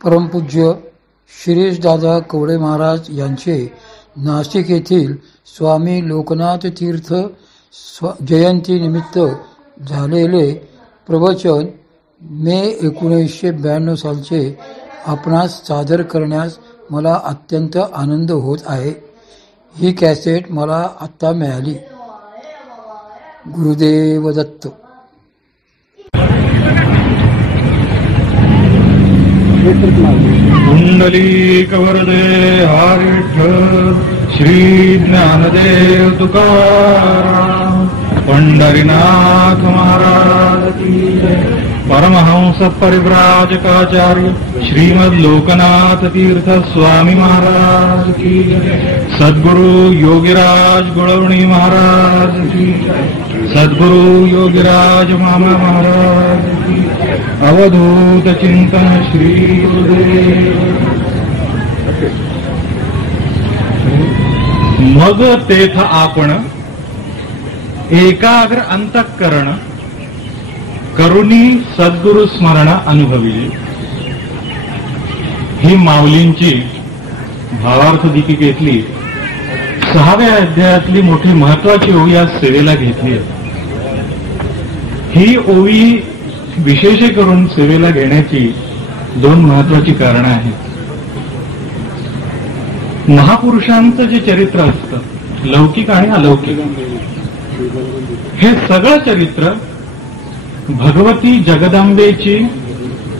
परमपूज्य शिरीषदादा कवडे महाराज यांचे नाशिक येथील स्वामी लोकनाथ तीर्थ जयंतीनिमित्त झालेले प्रवचन मे 1992 सालचे आपणास सादर करण्यास मला अत्यंत आनंद होत आहे. ही कॅसेट मला आत्ता मिळाली. गुरुदेव दत्त. कुंडलीक वरदे हरी विठ्ठल श्री ज्ञानदेव तुकाराम पंढरीनाथ महाराज की जय. परमहंस परिव्राजकाचार्य श्रीमद लोकनाथ तीर्थ स्वामी महाराज की जय. सद्गुरु योगीराज गुळवणी महाराज की जय. सद्गुरु योगीराज मामा महाराज की जय. अवधूत चिंतन श्री गुरुदेव. मग तेथ आपण एकाग्र अंतःकरण करुणी सद्गुरु स्मरण अनुभविले. ही माऊलींची भावार्थ दीपिकेतली 6व्या अध्यायातली मोठी महत्वाची ओवी आज सेवेला घेतली. ही ओवी विशेष करून सेवेला घेण्याची 2 महत्वाची कारणं आहेत. महापुरुषांचं जे चरित्र असतं लौकिक आणि अलौकिक, हे सगळं चरित्र भगवती जगदंबेची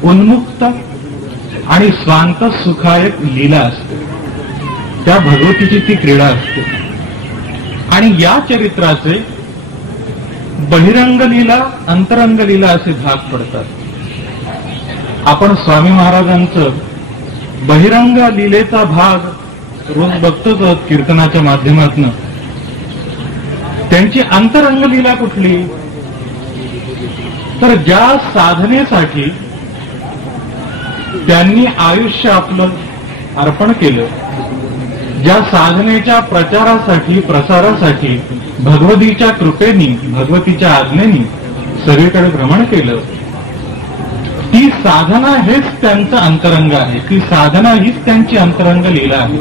उन्मुक्त आणि स्वांत सुखायक लीला असते. त्या भगवतीची ती क्रीडा असते. आणि या चरित्राचे बहिरंग लीला अंतरंग लीला असे भाग पडतात. आपण स्वामी महाराजांचं बहिरंग लीलेचा भाग रोज बघतोच कीर्तनाच्या माध्यमातून. त्यांची अंतरंग लीला कुठली, तर ज्या साधनेसाठी त्यांनी आयुष्य आपलं अर्पण केलं, ज्या साधनेच्या प्रचारासाठी प्रसारासाठी भगवतीच्या कृपेनी भगवतीच्या आज्ञेनी सगळीकडे भ्रमण केलं, ती साधना हेच त्यांचं अंतरंग आहे. ती साधना हीच त्यांची अंतरंग लीला आहे.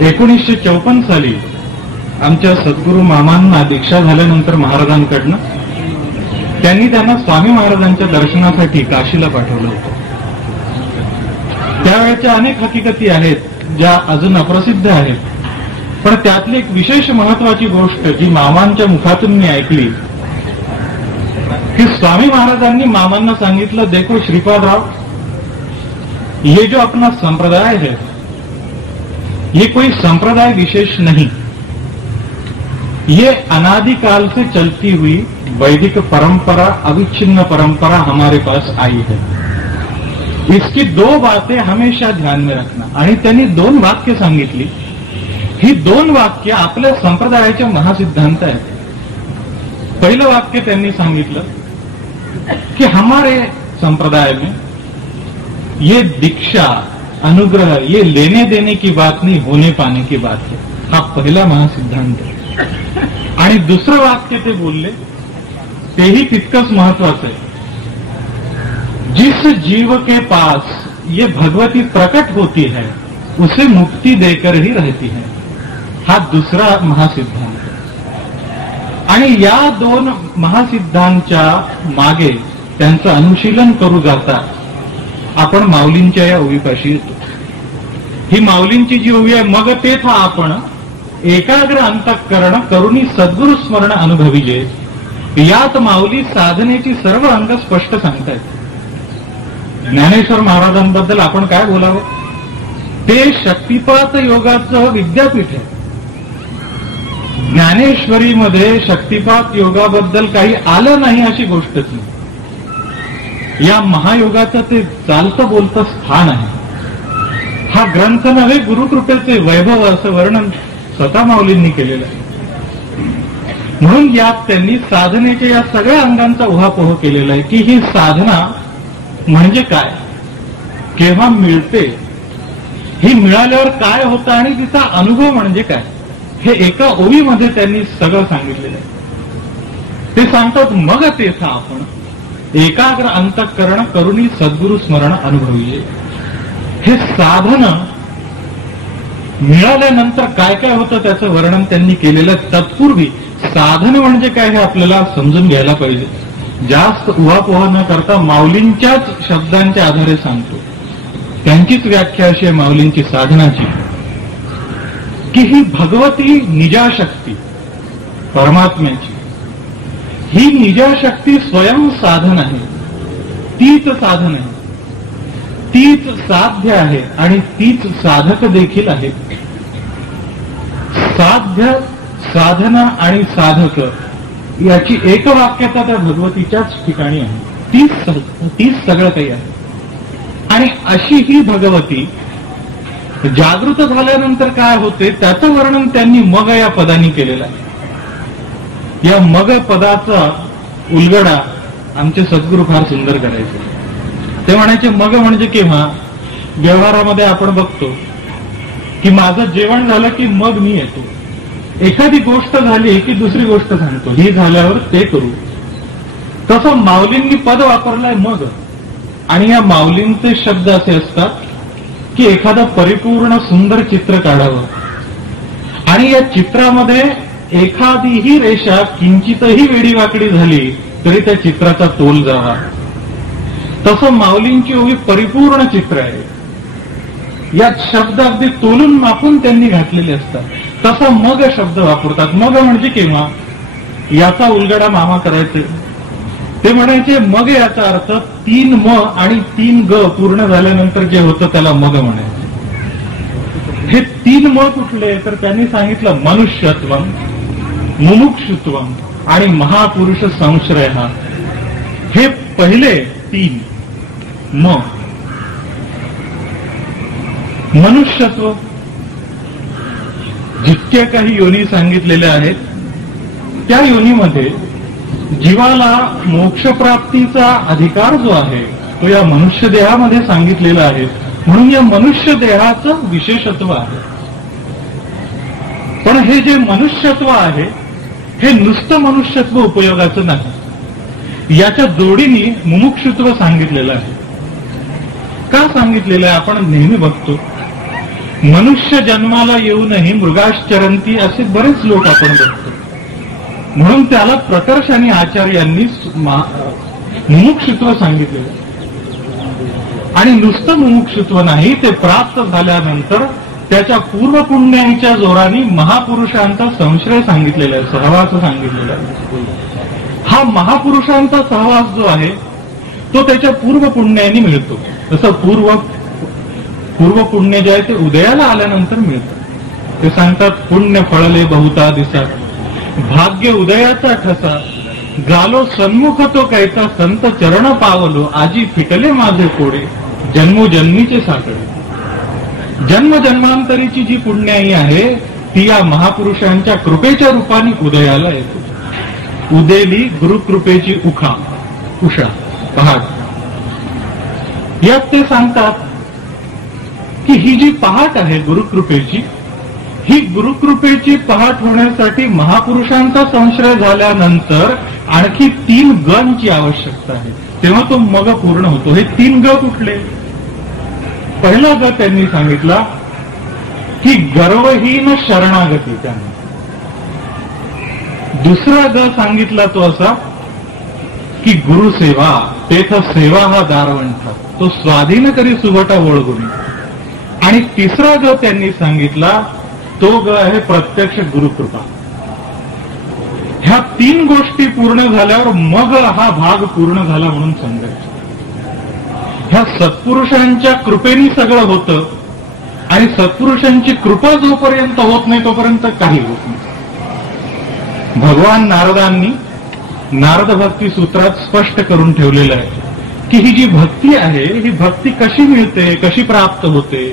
1954 साली आमच्या सद्गुरू मामांना दीक्षा झाल्यानंतर महाराजांकडनं त्यांनी त्यांना स्वामी महाराजांच्या दर्शनासाठी काशीला पाठवलं होतं. त्यावेळेच्या अनेक हकीकती आहेत ज्या अजून अप्रसिद्ध आहेत, पण त्यातली एक विशेष महत्वाची गोष्ट जी मामांच्या मुखातून मी ऐकली की स्वामी महाराजांनी मामांना सांगितलं, देखो श्रीपादराव, ये जो अपना संप्रदाय है ये कोई संप्रदाय विशेष नहीं, ये अनादिकाल से चलती हुई वैदिक परंपरा अविच्छिन्न परंपरा हमारे पास आई है. इसकी 2 बातें हमेशा ध्यान में रखना. आणि त्यांनी 2 वाक्य सांगितली. ही 2 वाक्य आपल्या संप्रदायाचे महासिद्धांत आहेत. पहिलं वाक्य त्यांनी सांगितलं कि हमारे संप्रदाय में ये दीक्षा अनुग्रह ये लेने देने की बात नहीं, होने पाने की बात है. हा पहिला महासिद्धांत है. आणि दुसरं वाक्य ते बोलले तेही तितकंच महत्वाचं आहे. जिस जीव के पास ये भगवती प्रकट होती है उसे मुक्ति देकर ही रहती है. हा दुसरा महासिद्धांत. आणि या 2 महासिद्धांच्या मागे त्यांचं अनुशीलन करू जाता आपण माऊलींच्या या ओवीपाशी येतो. ही माऊलींची जी ओवी आहे, मग तेथ आपण एकाग्र अंतःकरण करुणी सद्गुरु स्मरण अनुभविले. यात माऊली साधनेची सर्व अंग स्पष्ट सांगतायत. ज्ञानेश्वर महाराजांबद्दल आपण काय बोलावं, ते शक्तिपात योगाचं विद्यापीठ आहे. ज्ञानेश्वरीमध्ये शक्तिपात योगाबद्दल काही आलं नाही अशी गोष्टच नाही. या महायोगाचं ते चालतं बोलतं स्थान आहे. हा ग्रंथ नव्हे, गुरुकृपेचे वैभव असं वर्णन स्वतः माऊलींनी केलेलं आहे. म्हणून यात त्यांनी साधनेच्या या सगळ्या अंगांचा उहापोह केलेला आहे की ही साधना म्हणजे काय, केव्हा मिळते, ही मिळाल्यावर काय होतं आणि तिचा अनुभव म्हणजे काय, हे एका ओवीमध्ये त्यांनी सगळं सांगितलेलं आहे. ते सांगतात, मग तेथ आपण एकाग्र अंतःकरण करुणी सद्गुरु स्मरण अनुभविले. हे साधन मिळाल्यानंतर काय काय होतं त्याचं वर्णन त्यांनी केलेलं. तत्पूर्वी साधन म्हणजे काय हे आपल्याला समजून घ्यायला पाहिजे. जास्त उहापोहा न करता माऊलींच्याच शब्दांच्या आधारे सांगतो. त्यांचीच व्याख्या अशी आहे माऊलींची साधनाची, की ही भगवती निजाशक्ती परमात्म्याची, ही निजाशक्ती स्वयं साधन आहे, तीच साधन आहे, तीच साध्य आहे आणि तीच साधक देखील आहे. साध्य, साधना आणि साधक याची एकवाक्यता त्या भगवतीच्याच ठिकाणी आहे. तीच सगळं काही आहे. आणि अशी ही भगवती जागृत झाल्यानंतर काय होते त्याचं वर्णन त्यांनी मग या पदानी केलेलं आहे. या मग पदाचा उलगडा आमचे सद्गुरू फार सुंदर करायचे. ते म्हणायचे मग म्हणजे केव्हा? व्यवहारामध्ये आपण बघतो की माझं जेवण झालं की मग मी येतो. एखादी गोष्ट झाली की दुसरी गोष्ट सांगतो, ही झाल्यावर ते करू. तसं माऊलींनी पद वापरलंय मग. आणि या माऊलींचे शब्द असे असतात की एखादं परिपूर्ण सुंदर चित्र काढावं आणि या चित्रामध्ये एखादीही रेषा किंचितही वेडीवाकडी झाली तरी त्या चित्राचा तोल जावा. तसं माऊलींची ओवी परिपूर्ण चित्र आहे. यात शब्द अगदी तोलून मापून त्यांनी घातलेले असतात. तसा मग शब्द वापरतात. मग म्हणजे केव्हा? याचा उलगडा मामा करायचे. ते म्हणायचे मग याचा अर्थ 3 म आणि 3 ग पूर्ण झाल्यानंतर जे होतं त्याला मग म्हणायचे. हे 3 म कुठले? तर त्यांनी सांगितलं मनुष्यत्वम, मुमुक्षुत्वम आणि महापुरुष संश्रय. हे पहिले 3 म. मनुष्यत्व जितक्या काही योनी सांगितलेल्या आहेत त्या योनीमध्ये जीवाला मोक्षप्राप्तीचा अधिकार जो आहे तो या मनुष्य देहामध्ये सांगितलेला आहे. म्हणून या मनुष्य देहाचं विशेषत्व आहे. पण हे जे मनुष्यत्व आहे हे नुसतं मनुष्यत्व उपयोगाचं नाही. याच्या जोडीने मुमुक्षुत्व सांगितलेलं आहे. का सांगितलेलं आहे? आपण नेहमी बघतो मनुष्य जन्माला येऊनही मृगाश्चरंती असे बरेच लोक आपण बघतो. म्हणून त्याला प्रकर्षाने आचार्यांनी मुमुक्षुत्व सांगितलेलं. आणि नुसतं मुमुक्षुत्व नाही, ते प्राप्त झाल्यानंतर त्याच्या पूर्वपुण्याच्या जोराने महापुरुषांचा संश्रय सांगितलेला आहे, सहवास सांगितलेला आहे. हा महापुरुषांचा सहवास जो आहे तो त्याच्या पूर्वपुण्याने मिळतो. तसं पूर्वपुण्य जे आहे ते उदयाला आल्यानंतर मिळतं. ते सांगतात पुण्य फळले बहुता दिसा, भाग्य उदयाचा ठसा, झालो सन्मुख तो कैचा, संत चरण पावलो, आजी फिकले माझे कोडे, जन्मोजन्मीचे साकडे. जन्मजन्मांतरीची जी पुण्याई आहे ती या महापुरुषांच्या कृपेच्या रूपाने उदयाला येते. उदेली गुरुकृपेची उषा पहाट. यात ते सांगतात की ही जी पहाट आहे गुरुकृपेची, ही गुरुकृपेची पहाट होण्यासाठी महापुरुषांचा संश्रय झाल्यानंतर आणखी 3 गणची आवश्यकता आहे. तेव्हा तो मग पूर्ण होतो. हे 3 ग कुठले? पहिला ग त्यांनी सांगितला की गर्वहीन शरणागती. त्याने दुसरा ग सांगितला तो असा की गुरुसेवा, तेथ सेवा हा दारवंठ, तो स्वाधीन करी सुभटा वळगुणी. आणि तिसरा ग त्यांनी सांगितला तो ग आहे प्रत्यक्ष गुरुकृपा. ह्या 3 गोष्टी पूर्ण झाल्यावर मग हा भाग पूर्ण झाला म्हणून समजायचं. ह्या सत्पुरुषांच्या कृपेने सगळं होतं आणि सत्पुरुषांची कृपा जोपर्यंत होत नाही तोपर्यंत काही होत नाही. भगवान नारदांनी नारद भक्ती सूत्रात स्पष्ट करून ठेवलेलं आहे की ही जी भक्ती आहे ही भक्ती कशी मिळते, कशी प्राप्त होते.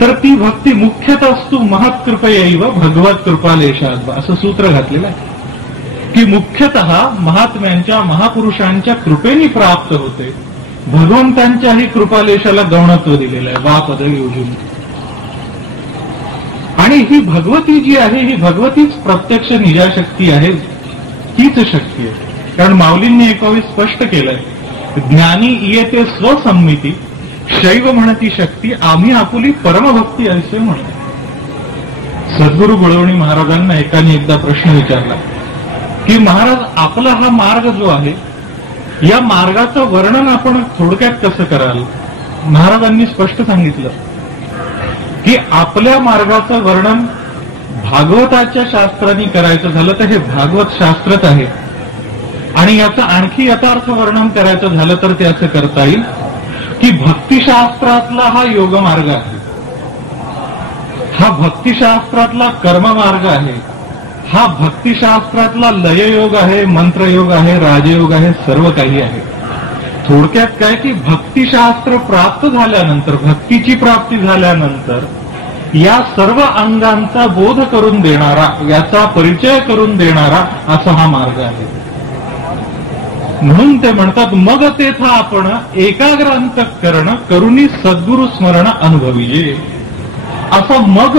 तर ती भक्ती मुख्यतस्तु महत्कृपयैव भगवत कृपालेशात असं सूत्र घातलेलं आहे की मुख्यतः महात्म्यांच्या महापुरुषांच्या कृपेने प्राप्त होते. भगवंतांच्याही कृपालेशाला गौणत्व दिलेलं आहे वापद योजून. आणि ही भगवती जी आहे ही भगवतीच प्रत्यक्ष निजाशक्ती आहे, तीच शक्ती आहे. कारण माऊलींनी एकावी स्पष्ट केलंय, ज्ञानी येते स्वसंमिती, शैव म्हणती शक्ती, आम्ही आपुली परमभक्ती असे म्हणतो. सद्गुरू गुळवणी महाराजांना एकाने एकदा प्रश्न विचारला की महाराज, आपला हा मार्ग जो आहे, या मार्गाचं वर्णन आपण थोडक्यात कसं कराल? महाराजांनी स्पष्ट सांगितलं की आपल्या मार्गाचं वर्णन भागवताच्या शास्त्रांनी करायचं झालं तर हे भागवत शास्त्रच आहे, आणि याचं आणखी यथार्थ वर्णन करायचं झालं तर ते असं करता येईल की भक्तिशास्त्रातला हा योग मार्ग आहे, हा भक्तिशास्त्रातला कर्ममार्ग आहे, हा भक्तिशास्त्रातला लययोग आहे, मंत्रयोग आहे, राजयोग आहे, सर्व काही आहे. थोडक्यात काय की भक्तिशास्त्र प्राप्त झाल्यानंतर, भक्तीची प्राप्ती झाल्यानंतर या सर्व अंगांचा बोध करून देणारा, याचा परिचय करून देणारा असा हा मार्ग आहे. म्हणून ते म्हणतात, मग तेथ आपण एकाग्र अंतःकरण करुणी सद्गुरु स्मरण अनुभवीये. असं मग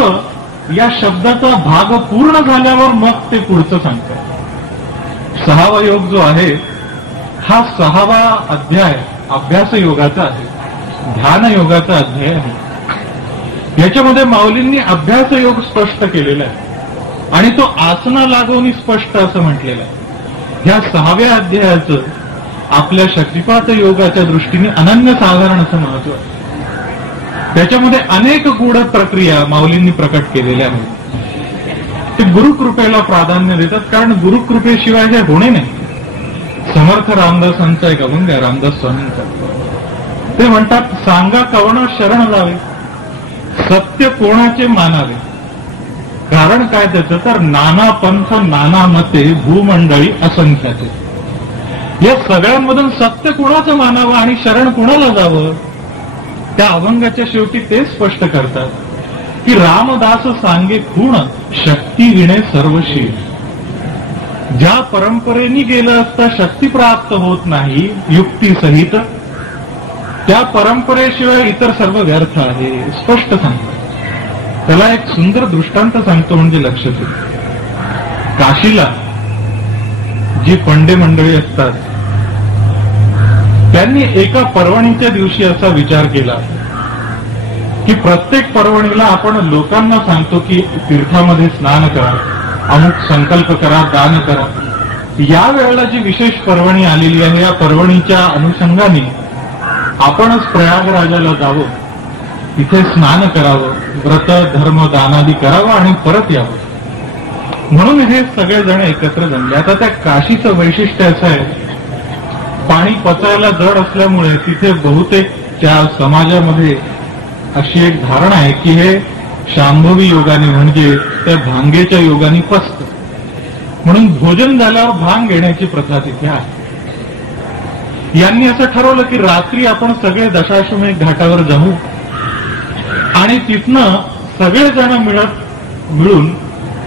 या शब्दाचा भाग पूर्ण झाल्यावर मग ते पुढचं सांगतात. 6वा योग जो आहे हा 6वा अध्याय अभ्यास योगाचा आहे, ध्यान योगाचा अध्याय आहे. याच्यामध्ये माऊलींनी अभ्यास योग स्पष्ट केलेला आहे आणि तो आसना लागून स्पष्ट असं म्हटलेलं आहे. ह्या 6व्या अध्यायाचं आपल्या शक्तिपात योगाच्या दृष्टीने अनन्यसाधारण असं महत्व आहे. त्याच्यामध्ये अनेक गूढ प्रक्रिया माऊलींनी प्रकट केलेल्या आहेत. ते गुरुकृपेला प्राधान्य देतात, कारण गुरुकृपेशिवाय हे होणे नाही. समर्थ रामदासांचा एक अभंग आहे, रामदास स्वामींचा. ते म्हणतात, सांगा कवण शरण जावे, सत्य कोणाचे मानावे. कारण काय त्याचं, तर नाना पंथ नाना मते, भूमंडळी असंख्याचे. या सगळ्यांमधून सत्य कोणाचं मानावं आणि शरण कोणाला जावं, त्या अभंगाच्या शेवटी ते स्पष्ट करतात की रामदास सांगे खूण, शक्ती विणे सर्वशील. ज्या परंपरेने गेलं असता शक्ती प्राप्त होत नाही युक्तीसहित, त्या परंपरेशिवाय इतर सर्व व्यर्थ आहे, स्पष्ट सांगतात. त्याला एक सुंदर दृष्टांत सांगतो म्हणजे लक्षात येईल. काशीला जी पंडे मंडळी असतात त्यांनी एका पर्वणीच्या दिवशी असा विचार केला की प्रत्येक पर्वणीला आपण लोकांना सांगतो की तीर्थामध्ये स्नान करा, अमुक संकल्प करा, दान करा. या वेळेला जी विशेष पर्वणी आलेली आहे, या पर्वणीच्या अनुषंगाने आपणच प्रयागराजाला जावं, तिथे स्नान करावं, व्रत धर्म दानादी करावं आणि परत यावं. म्हणून हे सगळेजण एकत्र जमले. आता त्या काशीचं वैशिष्ट्य असं आहे, पाणी पचायला जड असल्यामुळे तिथे बहुतेक त्या समाजामध्ये अशी एक धारणा आहे की हे शांभवी योगाने म्हणजे त्या भांगेच्या योगाने पचतं. म्हणून भोजन झाल्यावर भांग घेण्याची प्रथा तिथे आहे. यांनी असं ठरवलं की रात्री आपण सगळे दशाश्वमेध घाटावर जमू आणि तिथनं सगळेजण मिळून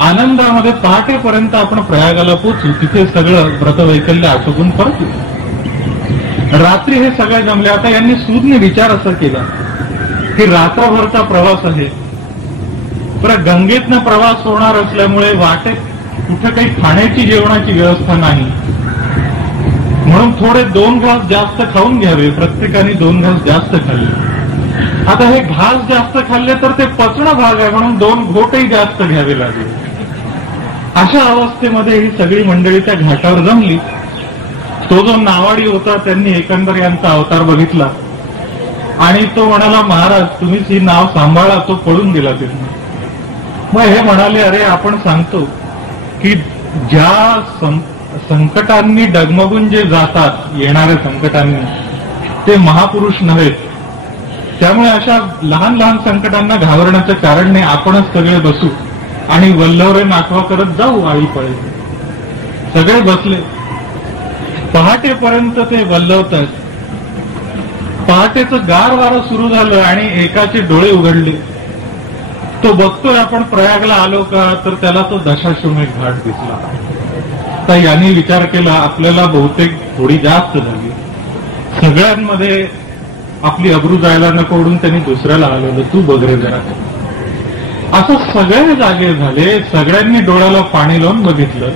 आनंदामध्ये पहाटेपर्यंत आपण प्रयागाला पोहोचू, तिथे सगळं व्रतवैकल्य आटोपून परत येऊ. रात्री हे सगळे जमले. आता यांनी सूदने विचार असा केला की रात्रभरचा प्रवास आहे, पण गंगेतनं प्रवास होणार असल्यामुळे वाटेत कुठं काही खाण्याची जेवणाची व्यवस्था नाही, म्हणून थोडे 2 घास जास्त खाऊन घ्यावे. प्रत्येकाने 2 घास जास्त खाल्ले. आता हे घास जास्त खाल्ले तर ते पचणं भाग आहे, म्हणून 2 घोटही जास्त घ्यावे लागले. अशा अवस्थेमध्ये ही सगळी मंडळी त्या घाटावर जमली. तो जो नावाडी होता त्यांनी एकंदर यांचा अवतार बघितला आणि तो म्हणाला, महाराज तुम्हीच ही नाव सांभाळा. तो पळून गेला तिथून. मग हे म्हणाले, अरे आपण सांगतो की ज्या संकटांनी डगमगून जे जातात, येणाऱ्या संकटांनी, ते महापुरुष नव्हेत. त्यामुळे अशा लहान लहान संकटांना घाबरण्याचं कारण नाही. आपणच सगळे बसू आणि वल्लवरे नाचवा करत जाऊ आळीपळे. सगळे बसले. पहाटेपर्यंत ते वल्लवतात. पहाटेचं गार वारं सुरू झालं आणि एकाचे डोळे उघडले. तो बघतोय आपण प्रयागला आलो का, तर त्याला तो दशाश्वमेध घाट दिसला. तर यांनी विचार केला, आपल्याला बहुतेक थोडी जास्त झाली. सगळ्यांमध्ये आपली अब्रू जायला नको म्हणून त्यांनी दुसऱ्याला आलेलं, तू बघ रे जरा. असं सगळे जागे झाले. सगळ्यांनी डोळ्याला पाणी लावून बघितलं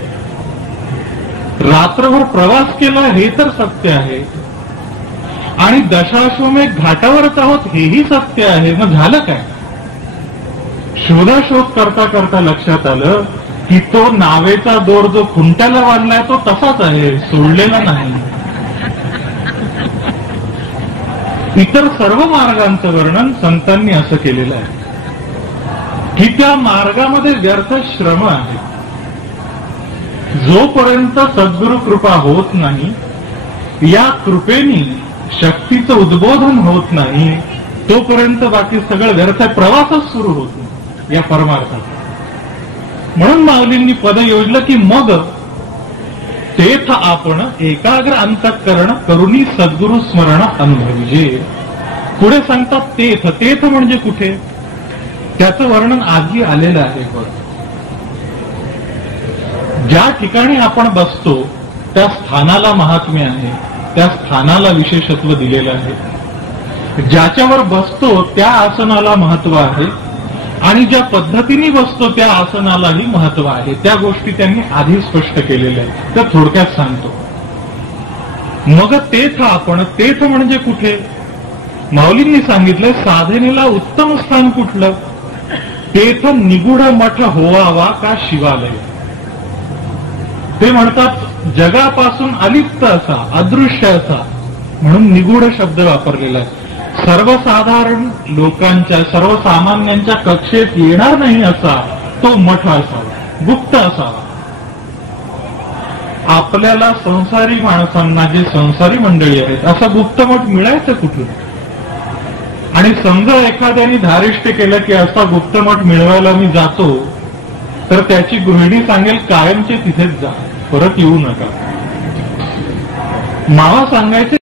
रात्रभर प्रवास केला हे तर सत्य आहे, आणि दशाश्वमेध घाटावरच आहोत हेही सत्य आहे. मग झालं काय? शोधाशोध करता करता लक्षात आलं की तो नावेचा दोर जो खुंट्याला बांधलाय तो तसाच आहे, सोडलेला नाही. इतर सर्व मार्गांचं वर्णन संतांनी असं केलेलं आहे की त्या मार्गामध्ये व्यर्थ श्रम आहे. जोपर्यंत सद्गुरु कृपा होत नाही, या कृपेनी शक्तीचं उद्बोधन होत नाही, तोपर्यंत बाकी सगळं व्यर्थ आहे. प्रवासच सुरू होत नाही या परमार्थाचा. म्हणून माऊलींनी पद योजलं की मग तेथ आपण एकाग्र अंतःकरण करुणी सद्गुरु स्मरण अनुभविजे. पुढे सांगतात तेथ. तेथ म्हणजे कुठे? त्याचं वर्णन आधी आलेलं आहे. ज्या ठिकाणी आपण बसतो त्या स्थानाला महात्म्य आहे, त्या स्थानाला विशेषत्व दिलेलं आहे. ज्याच्यावर बसतो त्या आसनाला महत्व आहे, आणि ज्या पद्धतीने बसतो त्या आसनालाही महत्व आहे. त्या गोष्टी त्यांनी आधी स्पष्ट केलेल्या आहेत. तर थोडक्यात सांगतो. मग तेथ आपण. तेथ म्हणजे कुठे? माऊलींनी सांगितलं साधनेला उत्तम स्थान कुठलं? तेथ निगूढ मठ होवावा का शिवालय. ते म्हणतात जगापासून अलिप्त असा, अदृश्य असा, म्हणून निगूढ शब्द वापरलेला आहे. सर्वसाधारण लोकांच्या, सर्वसामान्यांच्या कक्षेत येणार नाही असा तो मठ असावा, गुप्त असावा. आपल्याला संसारी माणसांना, जे संसारी मंडळी आहेत, असा गुप्त मठ मिळायचं कुठून? आणि समजा एखाद्याने धारिष्ट केलं की असा गुप्त मठ मिळवायला मी जातो, तर त्याची गृहिणी सांगेल कायमचे तिथेच जा, परत येऊ नका. मावा सांगायचे